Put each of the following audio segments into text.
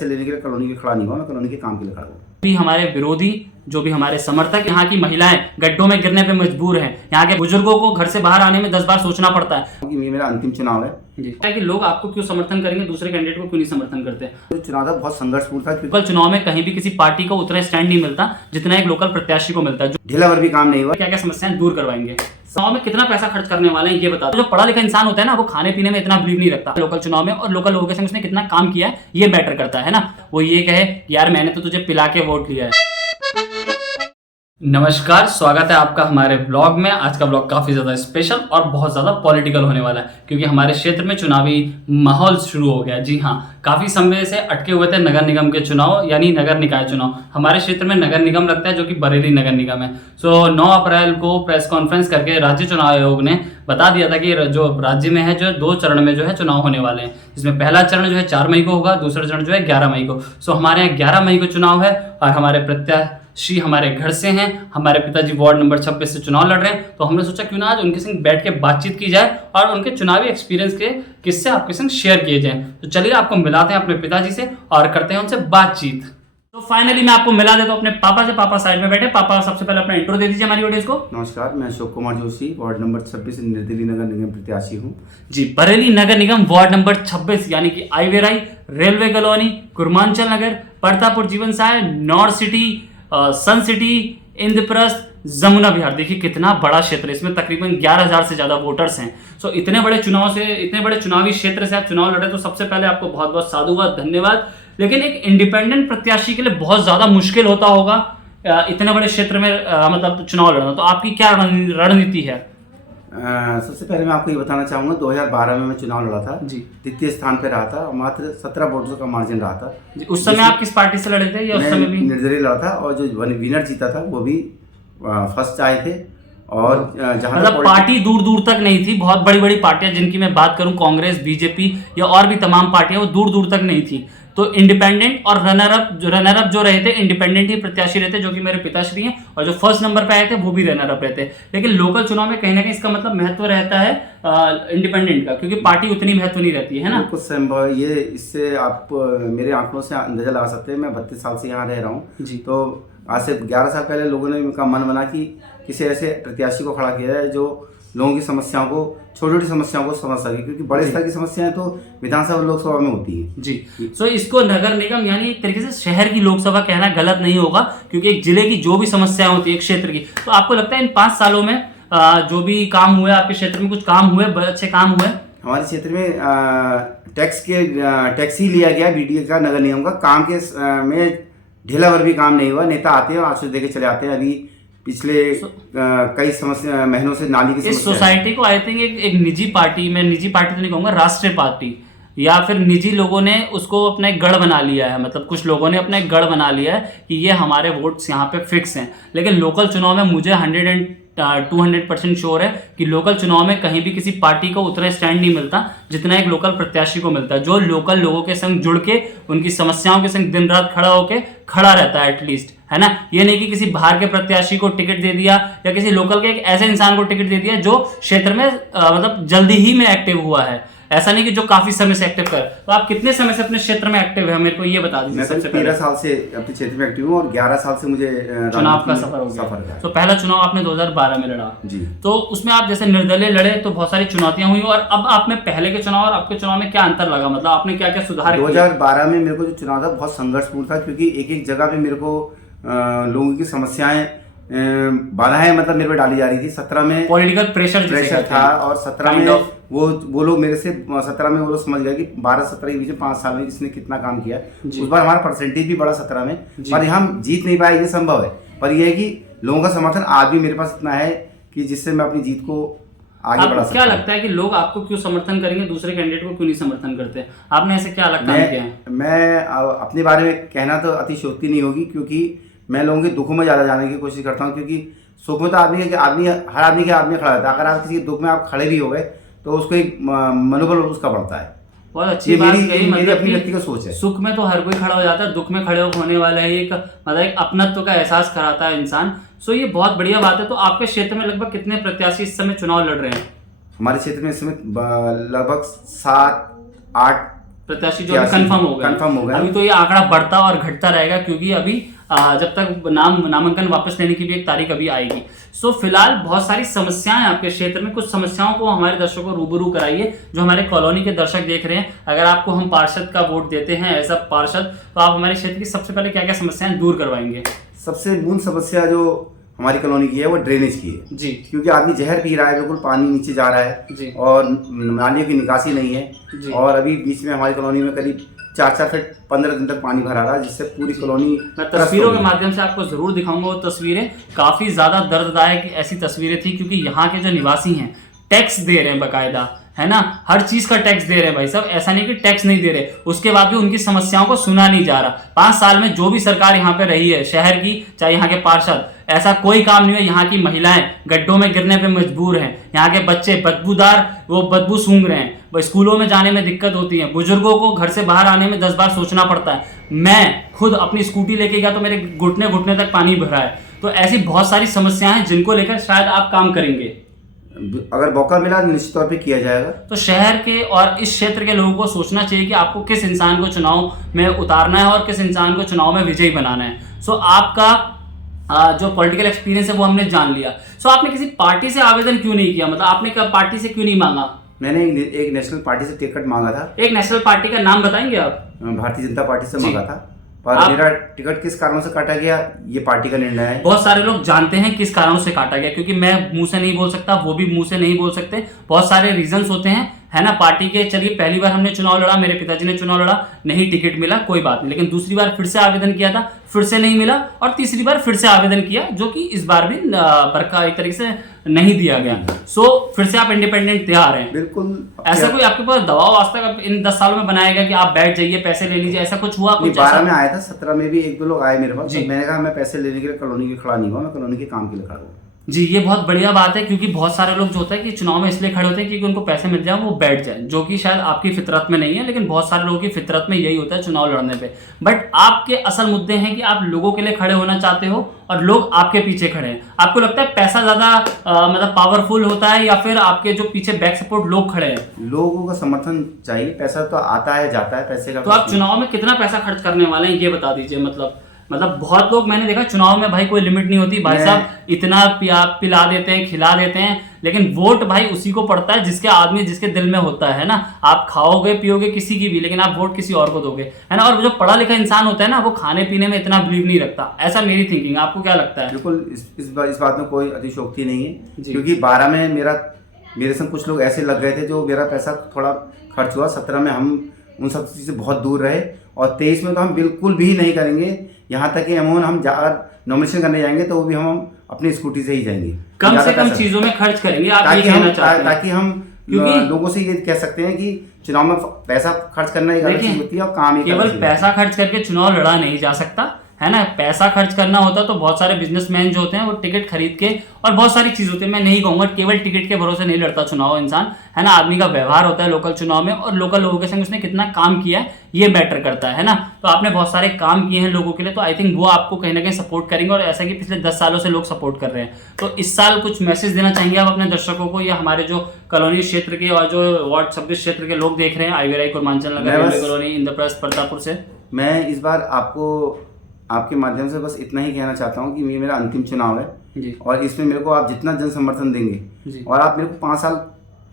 पैसे लेने के लिए कॉलोनी के खड़ा नहीं हुआ, मैं कॉलोनी के काम के लिए खड़ा हुआ। भी हमारे विरोधी, जो भी हमारे समर्थक, यहाँ की महिलाएं गड्ढों में गिरने पे मजबूर हैं, यहाँ के बुजुर्गों को घर से बाहर आने में 10 बार सोचना पड़ता है। क्योंकि ये मेरा अंतिम चुनाव है जी, कि लोग आपको क्यों समर्थन करेंगे, दूसरे कैंडिडेट को क्यों नहीं समर्थन करते। तो चुनाव था बहुत संघर्षपूर्ण था, लोकल चुनाव में कहीं भी किसी पार्टी को उतना स्टैंड नहीं मिलता जितना एक लोकल प्रत्याशी को मिलता है। जो ढीला भर भी काम नहीं हुआ। क्या क्या समस्याएं दूर करवाएंगे, चुनाव में कितना पैसा खर्च करने वाले हैं ये बता दो। जो पढ़ा लिखा इंसान होता है ना, वो खाने पीने में इतना बिलीव नहीं रखता लोकल चुनाव में, और लोकल लोगों के संग उसने कितना काम किया है ये मैटर करता है ना। वो ये कहे यार मैंने तो तुझे पिला के वोट लिया है। नमस्कार, स्वागत है आपका हमारे ब्लॉग में। आज का ब्लॉग काफ़ी ज़्यादा स्पेशल और बहुत ज़्यादा पॉलिटिकल होने वाला है, क्योंकि हमारे क्षेत्र में चुनावी माहौल शुरू हो गया। जी हाँ, काफ़ी समय से अटके हुए थे नगर निगम के चुनाव, यानी नगर निकाय चुनाव। हमारे क्षेत्र में नगर निगम लगता है, जो कि बरेली नगर निगम है। 9 अप्रैल को प्रेस कॉन्फ्रेंस करके राज्य चुनाव आयोग ने बता दिया था कि जो राज्य में है जो 2 चरण में जो है चुनाव होने वाले हैं, जिसमें पहला चरण जो है 4 मई को होगा, दूसरा चरण जो है 11 मई को। हमारे यहाँ 11 मई को चुनाव है और हमारे प्रत्याशी हमारे घर से हैं। हमारे पिताजी वार्ड नंबर 26 से चुनाव लड़ रहे हैं, तो हमने सोचा क्यों ना आज उनके संग बैठ के बातचीत की जाए और उनके चुनावी एक्सपीरियंस के किस्से आपके संग शेयर किए जाएं। तो चलिए आपको मिलाते हैं अपने पिताजी से और करते हैं उनसे बातचीत। तो फाइनली मैं आपको मिला देता हूं अपने पापा से। पापा साइड में बैठे। पापा सबसे पहले अपना इंट्रो दे दीजिए हमारी ऑडियंस को। नमस्कार, मैं अशोक कुमार जोशी, वार्ड नंबर 26 निर्दलीय नगर निगम प्रत्याशी हूँ। जी, बरेली नगर निगम वार्ड नंबर 26 यानी कि आईवेराई, रेलवे कॉलोनी, कुर्मांचल नगर, परतापुर जीवन साय, नॉर्थ सिटी, सन सिटी, इंद्रप्रस्थ, जमुना विहार। देखिए कितना बड़ा क्षेत्र है, इसमें तकरीबन 11,000 से ज्यादा वोटर्स हैं। इतने बड़े चुनावी क्षेत्र से आप चुनाव लड़े, तो सबसे पहले आपको बहुत बहुत साधुवाद, धन्यवाद। लेकिन एक इंडिपेंडेंट प्रत्याशी के लिए बहुत ज्यादा मुश्किल होता होगा इतने बड़े क्षेत्र में मतलब चुनाव लड़ना। तो आपकी क्या रणनीति है? सबसे पहले मैं आपको ये बताना चाहूँगा, 2012 में मैं चुनाव लड़ा था जी, द्वितीय स्थान पे रहा था, मात्र 17 वोटों का मार्जिन रहा था जी। उस समय आप किस पार्टी से लड़े थे? या उस समय भी निर्दलीय लड़ा था, और जो विनर जीता था वो भी फर्स्ट आए थे। और जहाँ मतलब पार्टी दूर दूर तक नहीं थी। बहुत बड़ी बड़ी पार्टियां जिनकी मैं बात करूं, कांग्रेस, बीजेपी या और भी तमाम पार्टियां, वो दूर दूर तक नहीं थी। तो इंडिपेंडेंट और रनर अप जो रहे थे, इंडिपेंडेंट ही प्रत्याशी रहते, जो कि मेरे पिताश्री हैं, और जो फर्स्ट नंबर पे आए थे वो भी रनर अप रहते। लेकिन लोकल चुनाव में कहीं ना कहीं इसका मतलब महत्व रहता है इंडिपेंडेंट का, क्योंकि पार्टी उतनी महत्व नहीं रहती है ना। कुछ संभव ये, इससे आप मेरे आंकड़ों से अंदाजा लगा सकते हैं। मैं 32 साल से यहाँ रह रहा हूँ जी। तो आज से 11 साल पहले लोगों ने उनका मन बना कि किसी ऐसे प्रत्याशी को खड़ा किया जाए जो लोगों की समस्याओं को, छोटी छोटी समस्याओं को समझ सके, क्योंकि बड़े स्तर की समस्याएं तो विधानसभा और लोकसभा में होती है जी। इसको नगर निगम यानी एक तरीके से शहर की लोकसभा कहना गलत नहीं होगा, क्योंकि एक जिले की जो भी समस्याएं होती है, एक क्षेत्र की। तो आपको लगता है इन 5 सालों में जो भी काम हुए आपके क्षेत्र में, कुछ काम हुए, अच्छे काम हुए? हमारे क्षेत्र में टैक्स ही लिया गया बीडीए का, नगर निगम का। काम के में ढीला भर भी काम नहीं हुआ। नेता आते हैं और आश्वासन देके चले आते हैं। अभी पिछले कई समस्या महीनों से नाली की इस सोसाइटी को आई थिंक एक निजी पार्टी, मैं निजी पार्टी तो नहीं कहूँगा, राष्ट्रीय पार्टी या फिर निजी लोगों ने उसको अपना एक गढ़ बना लिया है। मतलब कुछ लोगों ने अपना एक गढ़ बना लिया है कि ये हमारे वोट्स यहाँ पे फिक्स हैं। लेकिन लोकल चुनाव में मुझे 200% श्योर है कि लोकल चुनाव में कहीं भी किसी पार्टी को उतना स्टैंड नहीं मिलता जितना एक लोकल प्रत्याशी को मिलता है, जो लोकल लोगों के संग जुड़ के, उनकी समस्याओं के संग दिन रात खड़ा रहता है एटलीस्ट, है ना। ये नहीं कि किसी बाहर के प्रत्याशी को टिकट दे दिया या किसी लोकल के एक ऐसे इंसान को टिकट दे दिया जो क्षेत्र में मतलब जल्दी ही में एक्टिव हुआ है। ऐसा नहीं कि जो काफी समय से एक्टिव कर। तो आप कितने समय से अपने क्षेत्र में एक्टिव है, मेरे को ये बता दीजिए। मैं 13 साल से अपने क्षेत्र में एक्टिव हूँ और 11 साल से मुझे चुनाव का सफर हो गया। तो पहला चुनाव आपने 2012 में लड़ा जी। तो उसमें आप जैसे निर्दलीय लड़े तो बहुत सारी चुनौतियां हुई, और अब आप में पहले के चुनाव और आपके चुनाव में क्या अंतर लगा? मतलब आपने क्या क्या सुधार? 2012 में मेरे को जो चुनाव था बहुत संघर्षपूर्ण था, क्योंकि एक एक जगह पे मेरे को लोगों की समस्याएं, बाधाएं मतलब मेरे पे डाली जा रही थी। 17 में पॉलिटिकल प्रेशर था, और 17 में वो लोग मेरे से 17 में वो लोग समझ गए कि 12-17 के बीच में 5 साल में इसने कितना काम किया। उस बार हमारा परसेंटेज भी बढ़ा 17 में, पर हम जीत नहीं पाए, ये संभव है। पर यह है कि लोगों का समर्थन आज भी मेरे पास इतना है कि जिससे मैं अपनी जीत को आगे बढ़ा सकता। क्या लगता है कि लोग आपको क्यों समर्थन करेंगे, दूसरे कैंडिडेट को क्यों नहीं समर्थन करते? आपने ऐसे क्या लगता है? मैं अपने बारे में कहना तो अतिशयोक्ति नहीं होगी, क्योंकि मैं लोगों के दुखों में ज़्यादा जाने की कोशिश करता हूँ। क्योंकि सुख में तो हर आदमी के खड़ा रहता है। अगर आप किसी दुख में आप खड़े भी हो गए तो उसको एक मनोबल उसका बढ़ता है। बहुत अच्छी बात कही। मेरी अपनी व्यक्तिगत सोच है। सुख में तो हर कोई खड़ा हो जाता है, दुख में खड़े होने वाला है एक अपनत्व का एहसास कराता है इंसान। ये बहुत बढ़िया बात है। तो आपके क्षेत्र में लगभग कितने प्रत्याशी इस समय चुनाव लड़ रहे हैं? हमारे क्षेत्र में इस समय लगभग 7-8 प्रत्याशी जो कंफर्म हो गए। अभी तो ये आंकड़ा बढ़ता और घटता रहेगा, क्योंकि अभी जब तक नामांकन वापस लेने की भी एक तारीख अभी आएगी। सो फिलहाल बहुत सारी समस्याएं आपके क्षेत्र में, कुछ समस्याओं को हमारे दर्शकों को रूबरू कराइए, जो हमारे कॉलोनी के दर्शक देख रहे हैं। अगर आपको हम पार्षद का वोट देते हैं एज अ पार्षद, तो आप हमारे क्षेत्र की सबसे पहले क्या क्या समस्याएं दूर करवाएंगे? सबसे मूल समस्या जो हमारी कॉलोनी की है वो ड्रेनेज की है जी, क्योंकि आदमी जहर पी रहा है, बिल्कुल पानी नीचे जा रहा है जी, और नालियों की निकासी नहीं है जी। और अभी बीच में हमारी कॉलोनी में करीब 4 फीट 15 दिन तक पानी भरा रहा है, जिससे पूरी कॉलोनी। मैं तस्वीरों के माध्यम से आपको जरूर दिखाऊंगा वो तस्वीरें। काफी ज्यादा दर्ददायक ऐसी तस्वीरें थी, क्योंकि यहाँ के जो निवासी हैं टैक्स दे रहे हैं बकायदा, है ना, हर चीज का टैक्स दे रहे हैं भाई साहब, ऐसा नहीं कि टैक्स नहीं दे रहे, उसके बाद भी उनकी समस्याओं को सुना नहीं जा रहा। 5 साल में जो भी सरकार यहाँ पे रही है शहर की, चाहे यहाँ के पार्षद, ऐसा कोई काम नहीं है। यहाँ की महिलाएं गड्ढों में गिरने पे मजबूर हैं, यहाँ के बच्चे बदबूदार वो बदबू सूंघ रहे हैं, स्कूलों में जाने में दिक्कत होती है, बुजुर्गों को घर से बाहर आने में 10 बार सोचना पड़ता है। मैं खुद अपनी स्कूटी लेके गया तो मेरे घुटने घुटने तक पानी भरा है। तो ऐसी बहुत सारी समस्याएं हैं जिनको लेकर शायद आप काम करेंगे। अगर मौका मिला निश्चित तौर पे किया जाएगा। तो शहर के और इस क्षेत्र के लोगों को सोचना चाहिए कि आपको किस इंसान को चुनाव में उतारना है और किस इंसान को चुनाव में विजयी बनाना है। सो आपका जो पॉलिटिकल एक्सपीरियंस है वो हमने जान लिया। सो आपने किसी पार्टी से आवेदन क्यों नहीं किया, मतलब आपने पार्टी से क्यों नहीं मांगा? मैंने एक नेशनल पार्टी से टिकट मांगा था। एक नेशनल पार्टी का नाम बताएंगे आप? भारतीय जनता पार्टी से मांगा था, पर मेरा टिकट किस कारणों से काटा गया ये पार्टी का निर्णय है। बहुत सारे लोग जानते हैं किस कारणों से काटा गया, क्योंकि मैं मुंह से नहीं बोल सकता, वो भी मुंह से नहीं बोल सकते, बहुत सारे रीजंस होते हैं, है ना। पार्टी के, चलिए पहली बार हमने चुनाव लड़ा, मेरे पिताजी ने चुनाव लड़ा, नहीं टिकट मिला, कोई बात नहीं, लेकिन दूसरी बार फिर से आवेदन किया था, फिर से नहीं मिला, और तीसरी बार फिर से आवेदन किया, जो कि इस बार भी बरका एक तरीके से नहीं दिया गया। सो फिर से आप इंडिपेंडेंट तैयार हैं? बिल्कुल। ऐसा कोई आपके पास दबाव आज तक इन 10 सालों में बनाया गया कि आप बैठ जाइए पैसे ले लीजिए, ऐसा कुछ हुआ? कुछ 12 में आया था, 17 में भी 1-2 लोग आए मेरे पास, मैंने कहा मैं पैसे लेने के लिए कॉलोनी के खड़ा नहीं हुआ, मैं कॉलोनी के काम के लिए खड़ा हुआ। जी, ये बहुत बढ़िया बात है, क्योंकि बहुत सारे लोग जो होता है कि चुनाव में इसलिए खड़े होते हैं क्योंकि उनको पैसे मिल जाए वो बैठ जाए, जो कि शायद आपकी फितरत में नहीं है, लेकिन बहुत सारे लोगों की फितरत में यही होता है चुनाव लड़ने पे। बट आपके असल मुद्दे हैं कि आप लोगों के लिए खड़े होना चाहते हो और लोग आपके पीछे खड़े हैं। आपको लगता है पैसा ज्यादा मतलब पावरफुल होता है, या फिर आपके जो पीछे बैक सपोर्ट लोग खड़े हैं? लोगों का समर्थन चाहिए, पैसा तो आता है जाता है, पैसे का। तो आप चुनाव में कितना पैसा खर्च करने वाले हैं ये बता दीजिए। मतलब बहुत लोग मैंने देखा चुनाव में भाई कोई लिमिट नहीं होती, भाई साहब इतना पिला देते हैं, खिला देते हैं, लेकिन वोट भाई उसी को पड़ता है जिसके आदमी जिसके दिल में होता है ना। आप खाओगे पियोगे किसी की भी, लेकिन आप वोट किसी और को दोगे, है ना। और जो पढ़ा लिखा इंसान होता है ना, वो खाने पीने में इतना बिलीव नहीं रखता, ऐसा मेरी थिंकिंग। आपको क्या लगता है? बिल्कुल, इस बात में कोई अतिशोक्ति नहीं है, क्योंकि 12 में मेरे संग कुछ लोग ऐसे लग गए थे जो मेरा पैसा थोड़ा खर्च हुआ। 17 में हम उन सब चीज़ से बहुत दूर रहे, और 23 में तो हम बिल्कुल भी नहीं करेंगे। यहाँ तक कि अमूमन हम अगर नॉमिनेशन करने जाएंगे तो वो भी हम अपनी स्कूटी से ही जाएंगे, कम से कम चीजों में खर्च करेंगे, आप ये कहना चाहते हैं? ताकि हम लोगों से ये कह सकते हैं कि चुनाव में पैसा खर्च करना एक अलग चीज होती है और काम ही केवल पैसा खर्च करके चुनाव लड़ा नहीं जा सकता, है ना। पैसा खर्च करना होता तो बहुत सारे बिजनेसमैन जो होते हैं वो टिकट खरीद के, और बहुत सारी चीज होती है, मैं नहीं कहूंगा केवल टिकट के भरोसे नहीं लड़ता चुनाव इंसान, है ना। आदमी का व्यवहार होता है लोकल चुनाव में, और लोकल लोगों के संग उसने कितना काम किया है ये मैटर करता है ना। तो आपने बहुत सारे काम किए हैं लोगों के लिए, तो आई थिंक वो आपको कहीं ना कहीं सपोर्ट करेंगे, और ऐसा कि पिछले 10 सालों से लोग सपोर्ट कर रहे हैं। तो इस साल कुछ मैसेज देना चाहेंगे आप अपने दर्शकों को, या हमारे जो कॉलोनी क्षेत्र के और जो वार्ड 26 क्षेत्र के लोग देख रहे हैं, आईवीआई कुरमांचल नगर कॉलोनी, इंद्रप्रस्थ, प्रतापपुर से? मैं इस बार आपके माध्यम से बस इतना ही कहना चाहता हूँ कि ये मेरा अंतिम चुनाव है जी, और इसमें मेरे को आप जितना जन समर्थन देंगे और आप मेरे को 5 साल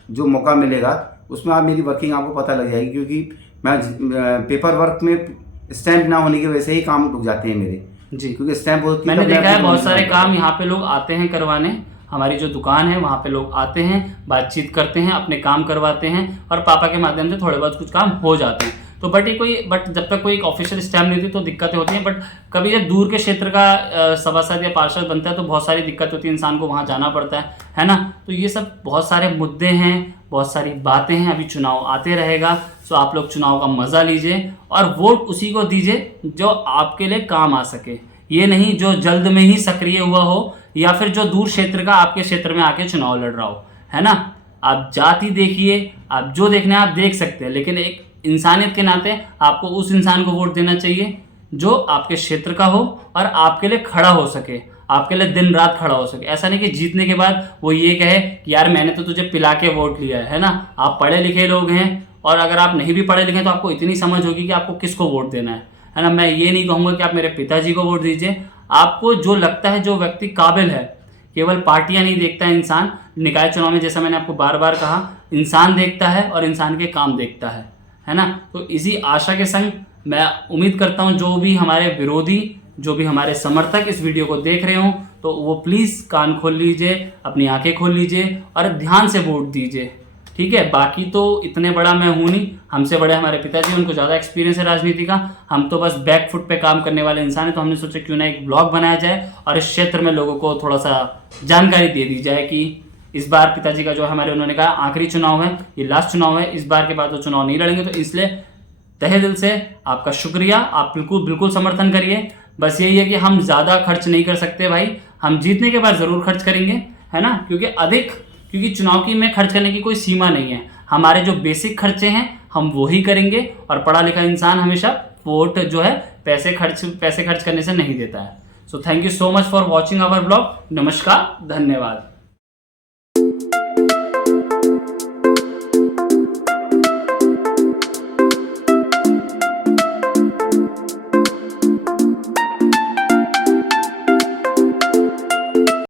जो मौका मिलेगा उसमें आप मेरी वर्किंग आपको पता लग जाएगी, क्योंकि मैं पेपर वर्क में स्टैंप ना होने की वजह से ही काम रुक जाते हैं मेरे जी, क्योंकि स्टैंप मैंने देखा है बहुत सारे काम यहाँ पे लोग आते हैं करवाने। हमारी जो दुकान है वहाँ पे लोग आते हैं, बातचीत करते हैं, अपने काम करवाते हैं, और पापा के माध्यम से थोड़े बहुत कुछ काम हो जाते हैं। तो बट जब तक कोई ऑफिशियल स्टैम्प नहीं थी तो दिक्कतें होती हैं। बट कभी जब दूर के क्षेत्र का सभासद या पार्षद बनता है तो बहुत सारी दिक्कत होती है, इंसान को वहाँ जाना पड़ता है ना। तो ये सब बहुत सारे मुद्दे हैं, बहुत सारी बातें हैं। अभी चुनाव आते रहेगा, सो आप लोग चुनाव का मज़ा लीजिए और वोट उसी को दीजिए जो आपके लिए काम आ सके। ये नहीं जो जल्द में ही सक्रिय हुआ हो, या फिर जो दूर क्षेत्र का आपके क्षेत्र में आके चुनाव लड़ रहा हो, है ना। आप जाति देखिए, आप जो देखना है आप देख सकते हैं, लेकिन एक इंसानियत के नाते आपको उस इंसान को वोट देना चाहिए जो आपके क्षेत्र का हो और आपके लिए खड़ा हो सके, आपके लिए दिन रात खड़ा हो सके। ऐसा नहीं कि जीतने के बाद वो ये कहे कि यार मैंने तो तुझे पिला के वोट लिया है ना। आप पढ़े लिखे लोग हैं और अगर आप नहीं भी पढ़े लिखे तो आपको इतनी समझ होगी कि आपको किसको वोट देना है ना। मैं ये नहीं कहूँगा कि आप मेरे पिताजी को वोट दीजिए, आपको जो लगता है, जो व्यक्ति काबिल है, केवल पार्टियां नहीं देखता है इंसान, निकाय चुनाव में जैसा मैंने आपको बार बार कहा, इंसान देखता है और इंसान के काम देखता है ना। तो इसी आशा के संग मैं उम्मीद करता हूं जो भी हमारे विरोधी, जो भी हमारे समर्थक इस वीडियो को देख रहे हों, तो वो प्लीज़ कान खोल लीजिए, अपनी आंखें खोल लीजिए और ध्यान से वोट दीजिए, ठीक है। बाकी तो इतने बड़ा मैं हूँ नहीं, हमसे बड़े हमारे पिताजी, उनको ज़्यादा एक्सपीरियंस है राजनीति का, हम तो बस बैक फुट पे काम करने वाले इंसान हैं। तो हमने सोचा क्यों ना एक ब्लॉग बनाया जाए और इस क्षेत्र में लोगों को थोड़ा सा जानकारी दे दी जाए कि इस बार पिताजी का जो है हमारे, उन्होंने कहा आखिरी चुनाव है, ये लास्ट चुनाव है, इस बार के बाद वो चुनाव नहीं लड़ेंगे। तो इसलिए तहे दिल से आपका शुक्रिया, आप बिल्कुल समर्थन करिए। बस यही है कि हम ज़्यादा खर्च नहीं कर सकते भाई, हम जीतने के बाद ज़रूर खर्च करेंगे, है ना, क्योंकि चुनाव की में खर्च करने की कोई सीमा नहीं है। हमारे जो बेसिक खर्चे हैं हम वो ही करेंगे, और पढ़ा लिखा इंसान हमेशा वोट जो है पैसे खर्च करने से नहीं देता है। So thank you so much for watching our blog. नमस्कार, धन्यवाद।